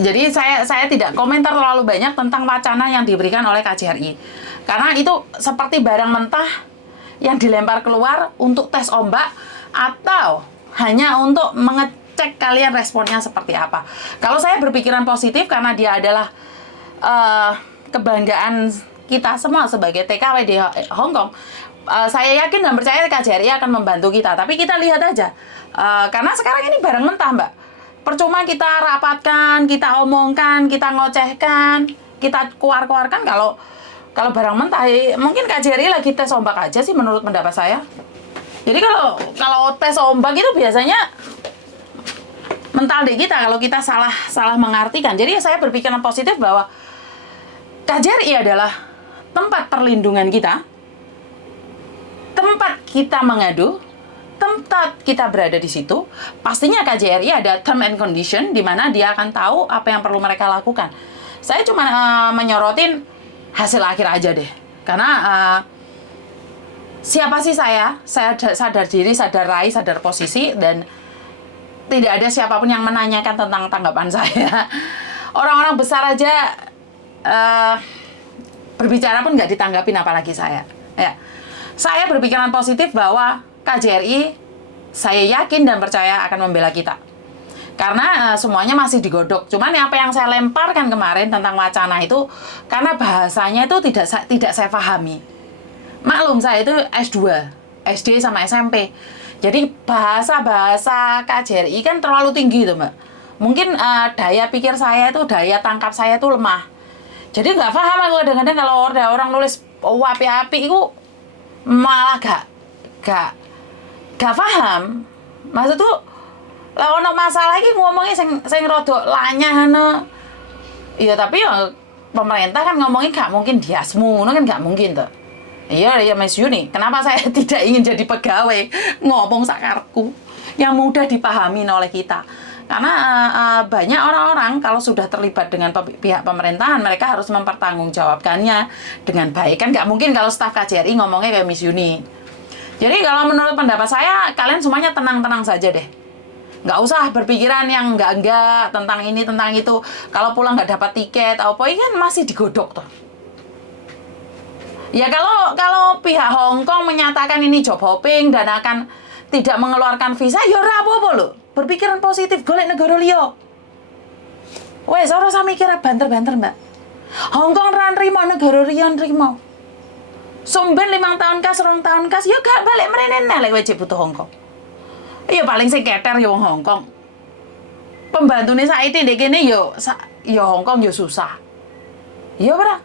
Jadi saya tidak komentar terlalu banyak tentang wacana yang diberikan oleh KJRI. Karena itu seperti barang mentah yang dilempar keluar untuk tes ombak atau hanya untuk mengecek kalian responnya seperti apa. Kalau saya berpikiran positif karena dia adalah kebanggaan kita semua sebagai TKW di Hong Kong. Saya yakin dan percaya KJRI akan membantu kita. Tapi kita lihat aja. Karena sekarang ini barang mentah, Mbak. Percuma kita rapatkan, kita omongkan, kita ngocehkan, kita keluar-keluarkan kalau barang mentah. Mungkin KJRI lagi tes ombak aja sih menurut pendapat saya. Jadi kalau tes ombak itu biasanya mental di kita kalau kita salah mengartikan. Jadi saya berpikiran positif bahwa KJRI adalah tempat perlindungan kita, tempat kita mengadu, tempat kita berada di situ. Pastinya KJRI ada term and condition di mana dia akan tahu apa yang perlu mereka lakukan. Saya cuma menyorotin hasil akhir aja deh. Karena siapa sih saya sadar diri, sadar rai, sadar posisi, dan tidak ada siapapun yang menanyakan tentang tanggapan saya. Orang-orang besar aja berbicara pun nggak ditanggapin, apalagi saya. Ya. Saya berpikiran positif bahwa KJRI, saya yakin dan percaya akan membela kita. Karena semuanya masih digodok. Cuman apa yang saya lemparkan kemarin tentang wacana itu, karena bahasanya itu tidak saya pahami. Maklum, saya itu S2, SD sama SMP. Jadi bahasa KJRI kan terlalu tinggi tuh, Mbak. Mungkin daya pikir saya itu, daya tangkap saya itu lemah. Jadi nggak paham aku kadang-kadang kalau ada orang nulis api-api itu malah gak paham. Maksud tuh lah ono masalah iki ngomongnya sing rada lanyah ngono. Iya, tapi ya pemerintah kan ngomongnya gak mungkin diasmu, ngono kan gak mungkin tuh. Iya Mas Yuni, kenapa saya tidak ingin jadi pegawai ngomong sakarku yang mudah dipahami oleh kita. Karena banyak orang-orang kalau sudah terlibat dengan pihak pemerintahan, mereka harus mempertanggungjawabkannya dengan baik. Kan nggak mungkin kalau staf KJRI ngomongnya kayak Miss Yuni. Jadi kalau menurut pendapat saya, kalian semuanya tenang-tenang saja deh. Nggak usah berpikiran yang enggak tentang ini, tentang itu. Kalau pulang nggak dapat tiket, apa kan masih digodok tuh. Ya kalau pihak Hong Kong menyatakan ini job hopping dan akan tidak mengeluarkan visa, ya ora apa-apa lho. Berpikiran positif, golek negara liya. Wes ora usah mikir banter-banter, Mbak. Hong Kong ora nrimo, negara liya nrimo. Sumben 5 tahun kas, 2 tahun kas, ya gak balik mrene lek wajib butuh Hong Kong. Ya paling sing keter ya wong Hong Kong. Pembantune saiki ndek kene ya Hong Kong ya susah. Ya ora.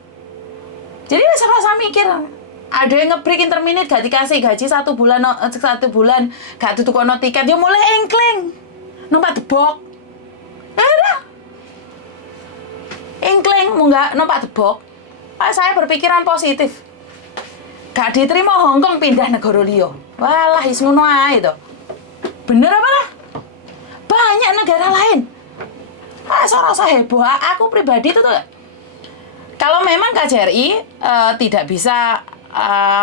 Jadi wis ora usah mikir. Ada yang nge-break interminute gak dikasih gaji 1 bulan gak tutukono tiket, ya mulai engkling numpak debok. Udah engkling munggah numpak debok. Saya berpikiran positif, gak diterima Hong Kong pindah negara liya. Walah is ngono ae to. Bener apa lah? Banyak negara lain. Ora usah heboh. Aku pribadi tuh kalau memang KJRI tidak bisa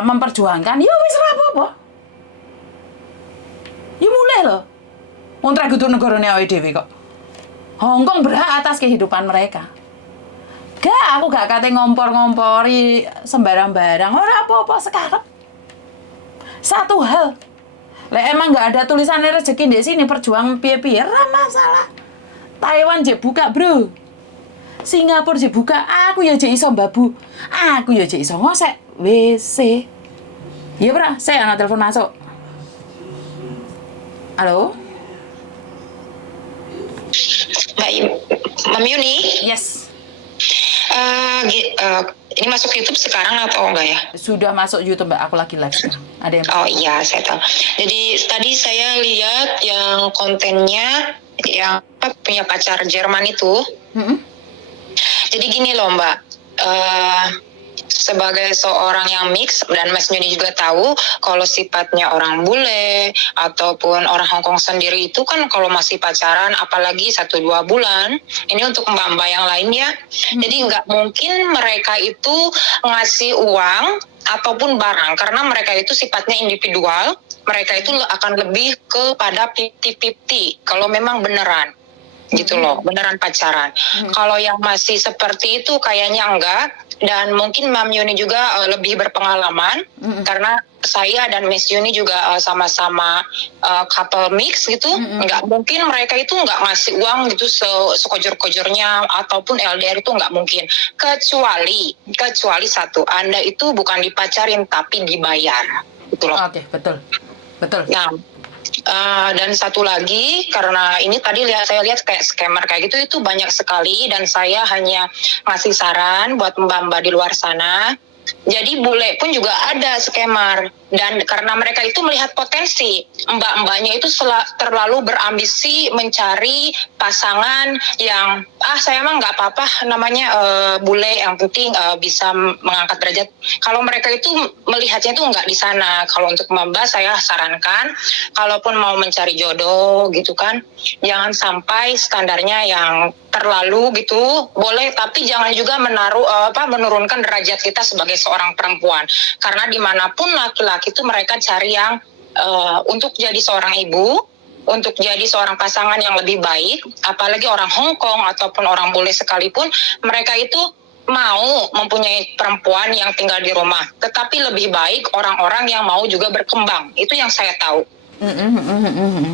memperjuangkan, ya wis ora apa-apa. Ya mulai loh. Wong tragutur negarane awake dhewe kok. Hong Kong berhak atas kehidupan mereka. Aku gak kate ngompor-ngompori sembarang-barang. Ora apa-apa sekarang. Satu hal. Lek emang gak ada tulisannya rezeki di sini, perjuang piye-piye ora masalah. Taiwan je buka, Bro. Singapura je buka, aku ya je iso mbabu. Aku ya je iso ngosek WC. Iya, Bro, saya ana telepon masuk. Halo? Mam Yuni? Yes. Ini masuk YouTube sekarang atau enggak ya? Sudah masuk YouTube, Mbak. Aku lagi live sekarang. Ada yang... Oh iya, saya tahu. Jadi tadi saya lihat yang kontennya yang punya pacar Jerman itu. Jadi gini loh Mbak, sebagai seorang yang mix dan Mas Yuni juga tahu kalau sifatnya orang bule ataupun orang Hong Kong sendiri itu kan kalau masih pacaran apalagi 1-2 bulan, ini untuk mbak-mbak yang lainnya, jadi nggak mungkin mereka itu ngasih uang ataupun barang karena mereka itu sifatnya individual, mereka itu akan lebih kepada 50-50 kalau memang beneran. gitu loh, beneran pacaran. Kalau yang masih seperti itu kayaknya enggak, dan mungkin Mam Yuni juga lebih berpengalaman karena saya dan Miss Yuni juga sama-sama couple mix gitu. Nggak mungkin mereka itu nggak ngasih uang gitu sekojor-kojornya ataupun LDR itu nggak mungkin. Kecuali satu, Anda itu bukan dipacarin tapi dibayar, gitu loh. Oke, betul. Betul. Nah, dan satu lagi, karena ini tadi saya lihat kayak scammer kayak gitu itu banyak sekali, dan saya hanya ngasih saran buat mbak-mbak di luar sana. Jadi bule pun juga ada scammer, dan karena mereka itu melihat potensi, mbak-mbaknya itu terlalu berambisi mencari pasangan yang saya emang nggak apa-apa namanya bule, yang penting bisa mengangkat derajat. Kalau mereka itu melihatnya itu nggak di sana. Kalau untuk mbak saya sarankan, kalaupun mau mencari jodoh gitu kan, jangan sampai standarnya yang terlalu gitu, boleh, tapi jangan juga menurunkan derajat kita sebagai seorang perempuan, karena dimanapun laki-laki itu mereka cari yang untuk jadi seorang ibu, untuk jadi seorang pasangan yang lebih baik, apalagi orang Hong Kong ataupun orang bule sekalipun, mereka itu mau mempunyai perempuan yang tinggal di rumah, tetapi lebih baik orang-orang yang mau juga berkembang. Itu yang saya tahu.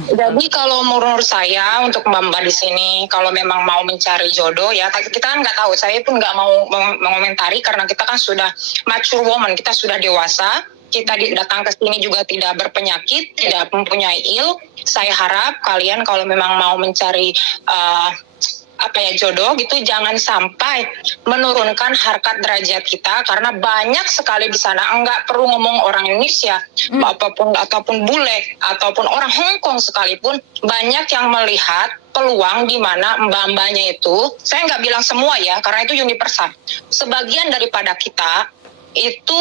Jadi kalau menurut saya untuk mbak-mbak di sini, kalau memang mau mencari jodoh ya, kita kan nggak tahu, saya pun nggak mau mengomentari karena kita kan sudah mature woman, kita sudah dewasa, kita datang ke sini juga tidak berpenyakit, tidak mempunyai Saya harap kalian kalau memang mau mencari jodoh gitu, jangan sampai menurunkan harkat derajat kita, karena banyak sekali di sana, enggak perlu ngomong orang Indonesia ataupun bule ataupun orang Hong Kong sekalipun, banyak yang melihat peluang di mana mbak-mbaknya itu, saya nggak bilang semua ya, karena itu universal, sebagian daripada kita itu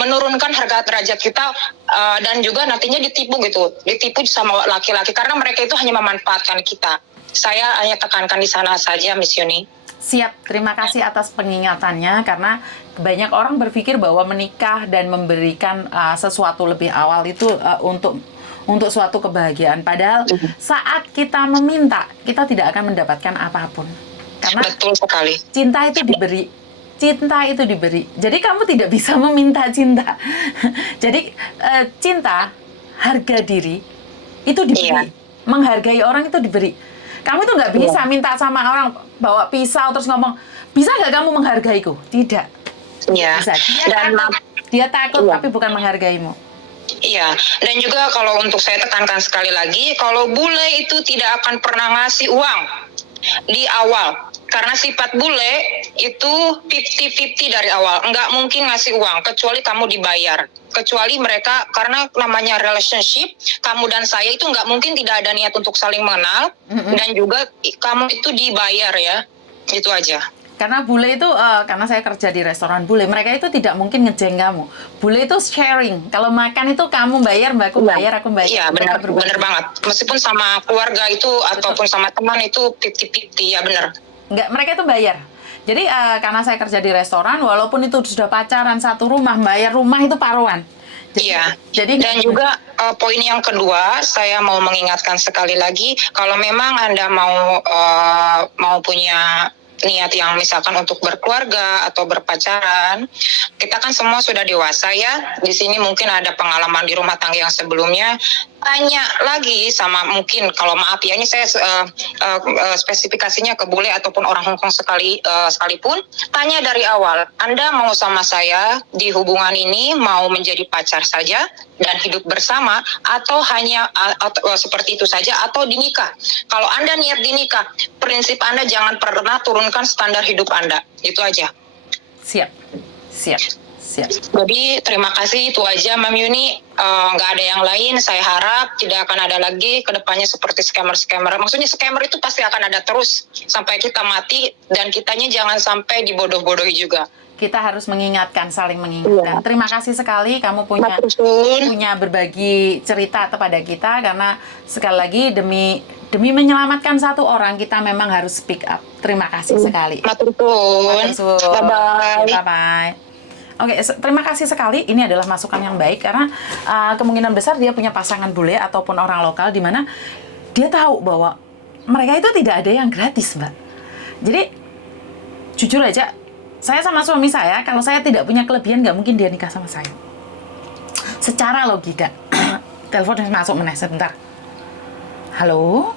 menurunkan harga derajat kita, dan juga nantinya ditipu sama laki-laki, karena mereka itu hanya memanfaatkan kita. Saya hanya tekankan di sana saja, Miss Yuni. Siap, terima kasih atas pengingatannya, karena banyak orang berpikir bahwa menikah dan memberikan sesuatu lebih awal itu untuk suatu kebahagiaan. Padahal saat kita meminta, kita tidak akan mendapatkan apapun. Karena betul sekali. Cinta itu diberi. Jadi kamu tidak bisa meminta cinta. Jadi cinta, harga diri itu diberi. Iya. Menghargai orang itu diberi. Kamu tuh nggak bisa minta sama orang bawa pisau terus ngomong, bisa nggak kamu menghargaiku? Tidak. Iya. Bisa. Dia takut tapi bukan menghargaimu. Iya, dan juga kalau untuk saya tekankan sekali lagi, kalau bule itu tidak akan pernah ngasih uang di awal. Karena sifat bule itu 50-50 dari awal. Nggak mungkin ngasih uang, kecuali kamu dibayar. Kecuali mereka, karena namanya relationship, kamu dan saya itu nggak mungkin tidak ada niat untuk saling mengenal, dan juga kamu itu dibayar ya, itu aja. Karena bule itu, karena saya kerja di restoran bule, mereka itu tidak mungkin ngejeng kamu. Bule itu sharing. Kalau makan itu kamu bayar, mbakku bayar, aku bayar. Iya, benar banget. Meskipun sama keluarga itu, ataupun sama teman itu 50-50, ya benar. Enggak, mereka itu bayar. Jadi karena saya kerja di restoran, walaupun itu sudah pacaran satu rumah, bayar rumah itu paruan. Iya. Dan juga poin yang kedua, saya mau mengingatkan sekali lagi, kalau memang Anda mau punya niat yang misalkan untuk berkeluarga atau berpacaran, kita kan semua sudah dewasa ya. Di sini mungkin ada pengalaman di rumah tangga yang sebelumnya. Tanya lagi sama, mungkin kalau maaf ya, ini saya spesifikasinya ke bule ataupun orang Hong Kong sekalipun, tanya dari awal, Anda mau sama saya di hubungan ini mau menjadi pacar saja dan hidup bersama, atau hanya seperti itu saja, atau dinikah. Kalau Anda niat dinikah, prinsip Anda jangan pernah turunkan standar hidup Anda. Itu aja. Siap. Jadi terima kasih, itu aja Mam Yuni. Nggak ada yang lain. Saya harap tidak akan ada lagi kedepannya seperti scammer. Maksudnya scammer itu pasti akan ada terus sampai kita mati, dan kitanya jangan sampai dibodoh-bodohi juga. Kita harus saling mengingatkan. Terima kasih sekali kamu punya berbagi cerita kepada kita, karena sekali lagi demi menyelamatkan satu orang, kita memang harus speak up. Terima kasih sekali. Matur suwun. Bye-bye. Oke, terima kasih sekali. Ini adalah masukan yang baik, karena kemungkinan besar dia punya pasangan bule ataupun orang lokal, di mana dia tahu bahwa mereka itu tidak ada yang gratis, Mbak. Jadi, jujur aja, saya sama suami saya, kalau saya tidak punya kelebihan, nggak mungkin dia nikah sama saya. Secara logika. Telepon masuk meneh sebentar. Halo?